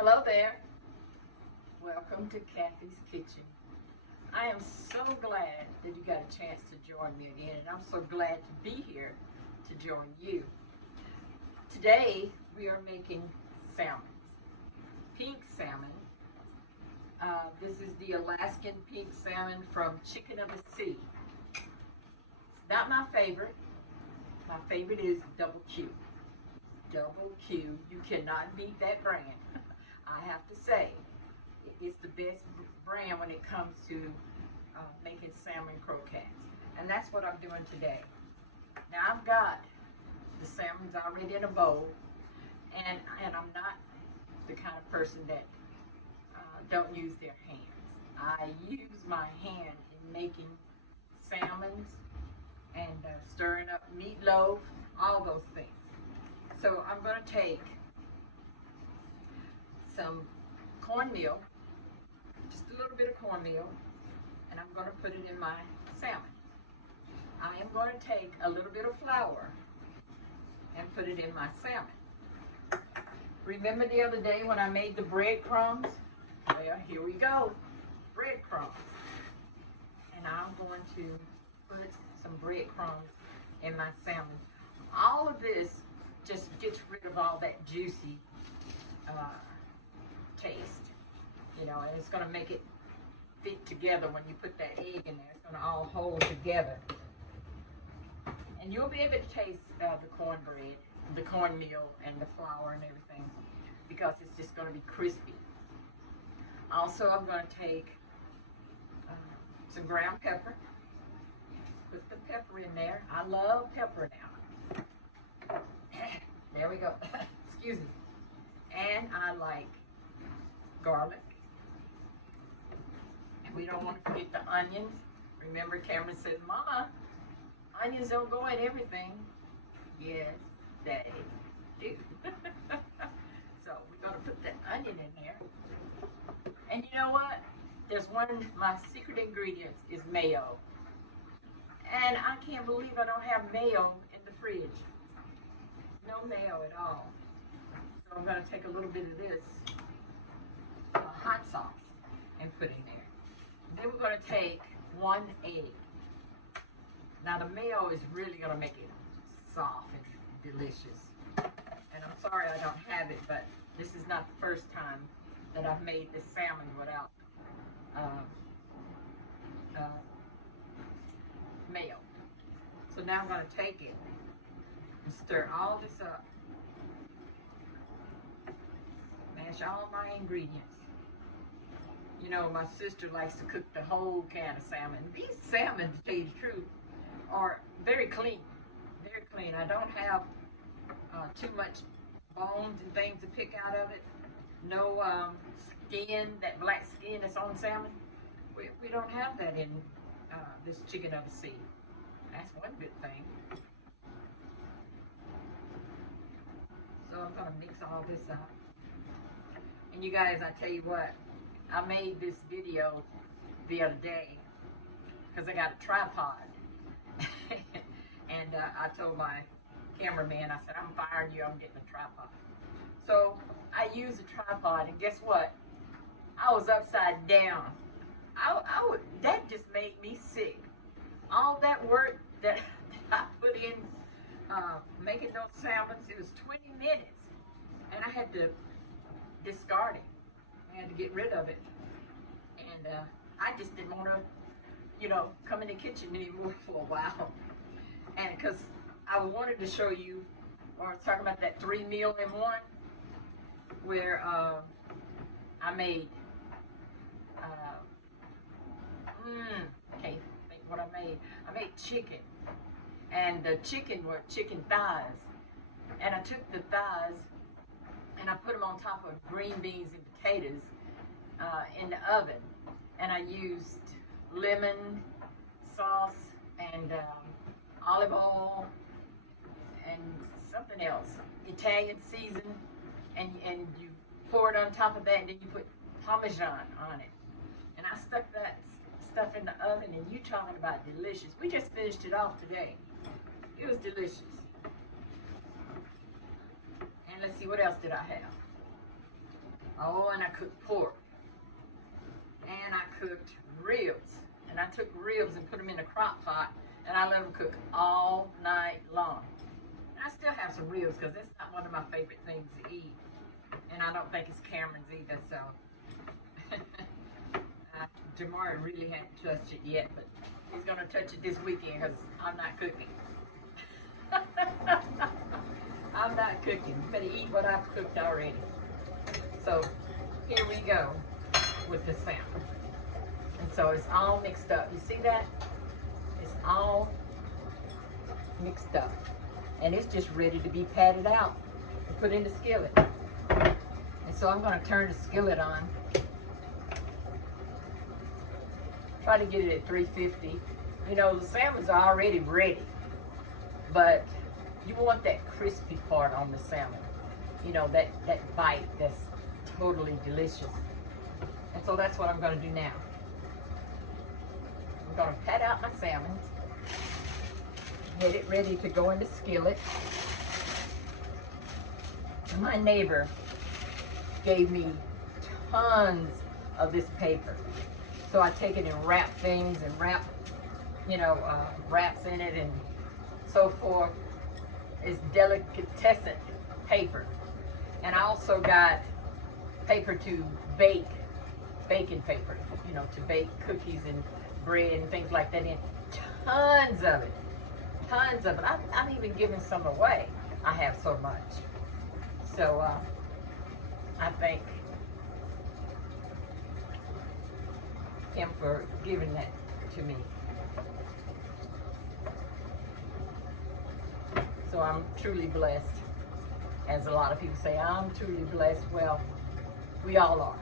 Hello there. Welcome to Kathy's Kitchen. I am so glad that you got a chance to join me again, and I'm so glad to be here to join you. Today we are making salmons, pink salmon. This is the Alaskan pink salmon from Chicken of the Sea. It's not my favorite. My favorite is Double Q. Double Q. You cannot beat that brand. I have to say, it's the best brand when it comes to making salmon croquettes. And that's what I'm doing today. Now I've got the salmons already in a bowl, and I'm not the kind of person that don't use their hands. I use my hand in making salmons and stirring up meatloaf, all those things. So I'm going to take some cornmeal, just a little bit of cornmeal, and I'm going to put it in my salmon. I am going to take a little bit of flour and put it in my salmon. Remember the other day when I made the breadcrumbs? Well, here we go, breadcrumbs. And I'm going to put some breadcrumbs in my salmon. All of this just gets rid of all that juicy taste, you know, and it's going to make it fit together when you put that egg in there. It's going to all hold together. And you'll be able to taste the cornbread, the cornmeal, and the flour and everything, because it's just going to be crispy. Also, I'm going to take some ground pepper. Put the pepper in there. I love pepper now. There we go. Excuse me. And I like garlic. And we don't want to forget the onions. Remember, Cameron said, "Mama, onions don't go in everything." Yes, they do. So we're going to put the onion in there. And you know what? There's my secret ingredients is mayo. And I can't believe I don't have mayo in the fridge. No mayo at all. So I'm going to take a little bit of this hot sauce and put in there. Then we're going to take 1 egg. Now the mayo is really going to make it soft and delicious. And I'm sorry I don't have it, but this is not the first time that I've made this salmon without mayo. So now I'm going to take it and stir all this up. Mash all my ingredients. You know, my sister likes to cook the whole can of salmon. These salmon, to tell you the truth, are very clean. Very clean. I don't have too much bones and things to pick out of it. No skin, that black skin that's on salmon. We don't have that in this Chicken of the Sea. That's one good thing. So I'm going to mix all this up. And you guys, I tell you what, I made this video the other day because I got a tripod. And I told my cameraman, I said, "I'm firing you, I'm getting a tripod." So I used a tripod, and guess what? I was upside down. That just made me sick. All that work that I put in making those salmons, it was 20 minutes. And I had to discard it. I had to get rid of it. And I just didn't want to, you know, come in the kitchen anymore for a while. And because I wanted to show you, or I was talking about that 3 meal in one, where I made, okay, think what I made. I made chicken, and the chicken were chicken thighs, and I took the thighs and I put them on top of green beans and potatoes in the oven, and I used lemon sauce and olive oil and something else, Italian season, and you pour it on top of that, and then you put Parmesan on it. And I stuck that stuff in the oven, and you talking about delicious. We just finished it off today. It was delicious. And let's see, what else did I have? Oh, and I cooked pork. And I cooked ribs. And I took ribs and put them in a crock pot, and I let them cook all night long. And I still have some ribs because that's not one of my favorite things to eat. And I don't think it's Cameron's either, so. Jamar really hadn't touched it yet, but he's going to touch it this weekend because I'm not cooking. I'm not cooking. You better eat what I've cooked already. So here we go with the salmon. And so it's all mixed up. You see that? It's all mixed up. And it's just ready to be patted out and put in the skillet. And so I'm going to turn the skillet on. Try to get it at 350. You know, the salmon's already ready, but you want that crispy part on the salmon. You know, that bite that's totally delicious. And so that's what I'm going to do now. I'm going to pat out my salmon, get it ready to go in the skillet. And my neighbor gave me tons of this paper. So I take it and wrap things and wrap, wraps in it and so forth. It's delicatessen paper. And I also got paper to bake, baking paper, to bake cookies and bread and things like that in. Tons of it. Tons of it. I'm even giving some away. I have so much. So I thank him for giving that to me. So I'm truly blessed. As a lot of people say, I'm truly blessed. Well, we all are.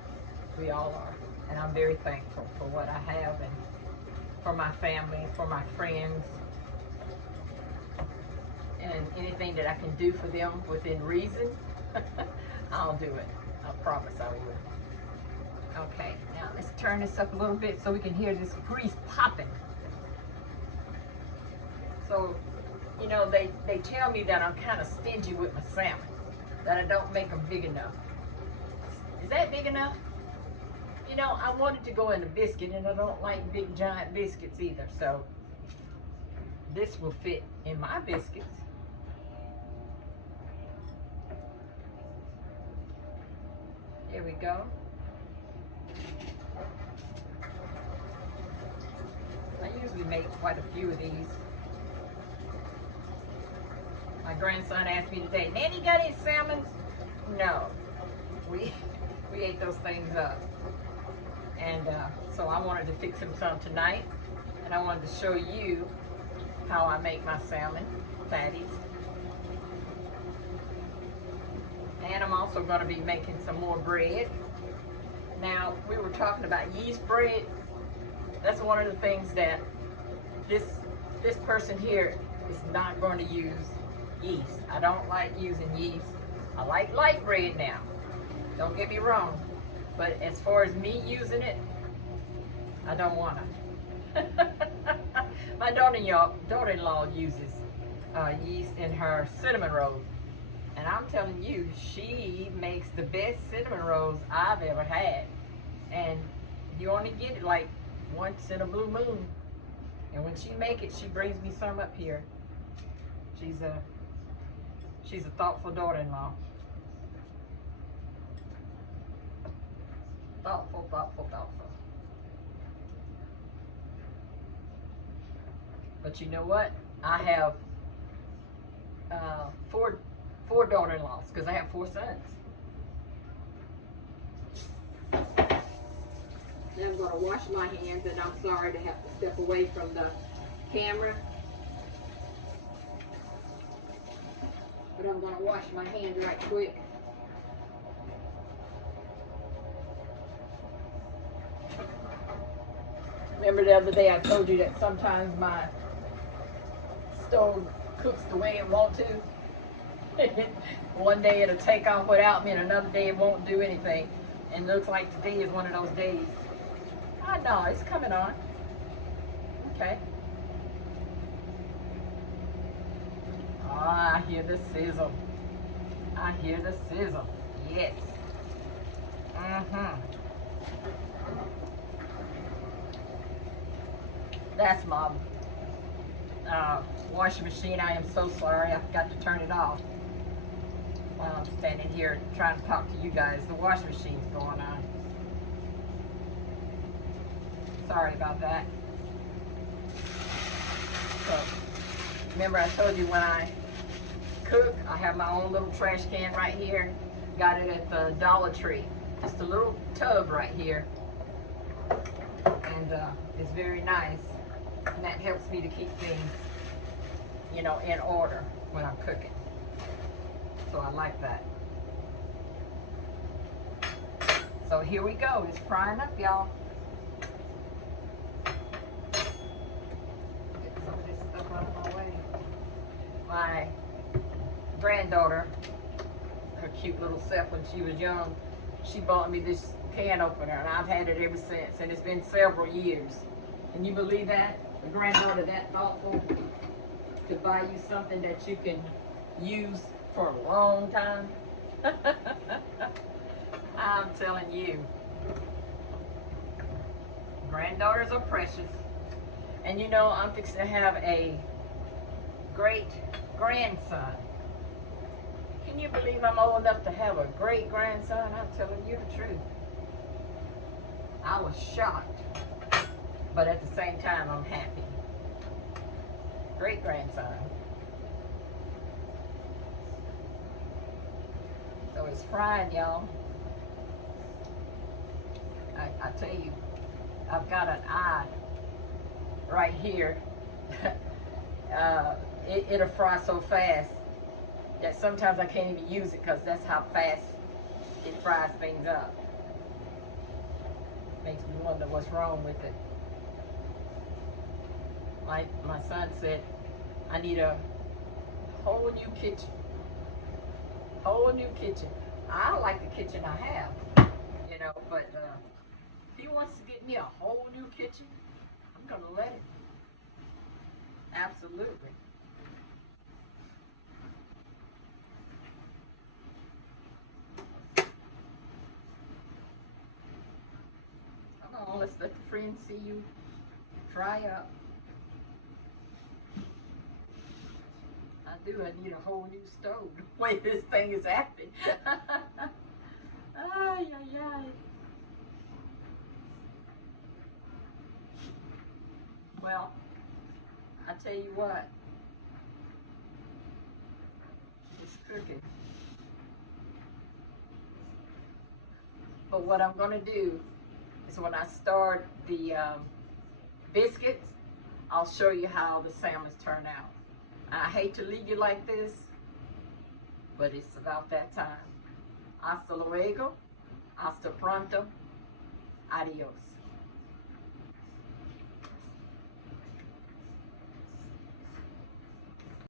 We all are. And I'm very thankful for what I have and for my family, for my friends, and anything that I can do for them within reason, I'll do it. I promise I will. Okay, now let's turn this up a little bit so we can hear this grease popping. So, they tell me that I'm kind of stingy with my salmon, that I don't make them big enough. Is that big enough? I wanted to go in a biscuit, and I don't like big giant biscuits either, so this will fit in my biscuits. There we go. I usually make quite a few of these. My grandson asked me today, Nanny, got any salmons? No, we ate those things up. And so I wanted to fix him some tonight, and I wanted to show you how I make my salmon patties. And I'm also going to be making some more bread. Now, we were talking about yeast bread. That's one of the things that this person here is not going to use yeast. I don't like using yeast. I like light bread now. Don't get me wrong. But as far as me using it, I don't want to. My daughter-in-law uses yeast in her cinnamon rolls. And I'm telling you, she makes the best cinnamon rolls I've ever had. And you only get it like once in a blue moon. And when she makes it, she brings me some up here. She's a thoughtful daughter-in-law. Thoughtful, thoughtful, thoughtful. But you know what? I have four daughter-in-laws because I have 4 sons. Now I'm going to wash my hands, and I'm sorry to have to step away from the camera. But I'm going to wash my hands right quick. Remember the other day I told you that sometimes my stove cooks the way it wants to? One day it'll take off without me, and another day it won't do anything. And it looks like today is one of those days. Oh no, it's coming on. Okay. Ah, I hear the sizzle. I hear the sizzle. Yes. That's my washing machine. I am so sorry. I forgot to turn it off while I'm standing here trying to talk to you guys. The washing machine's going on. Sorry about that. So, remember I told you when I cook, I have my own little trash can right here. Got it at the Dollar Tree. Just a little tub right here. And it's very nice. And that helps me to keep things, you know, in order when I'm cooking. So I like that. So here we go. It's frying up, y'all. Get some of this stuff out of my way. My granddaughter, her cute little self when she was young, she bought me this can opener, and I've had it ever since, and it's been several years. Can you believe that? A granddaughter that thoughtful to buy you something that you can use for a long time? I'm telling you, granddaughters are precious. And you know, I'm fixing to have a great grandson. Can you believe I'm old enough to have a great grandson? I'm telling you the truth. I was shocked, but at the same time, I'm happy. Great grandson. So it's frying, y'all. I tell you, I've got an eye right here. It'll fry so fast that sometimes I can't even use it because that's how fast it fries things up. Makes me wonder what's wrong with it. Like my son said, I need a whole new kitchen. Whole new kitchen. I like the kitchen I have, you know, but if he wants to get me a whole new kitchen, I'm gonna let it. Absolutely. Come on, let's let the friends see you fry up. I need a whole new stove the way this thing is acting. Ay, ay, ay. Well, I tell you what, it's cooking. But what I'm going to do is when I start the biscuits, I'll show you how the salmons turn out. I hate to leave you like this, but it's about that time. Hasta luego, hasta pronto, adios.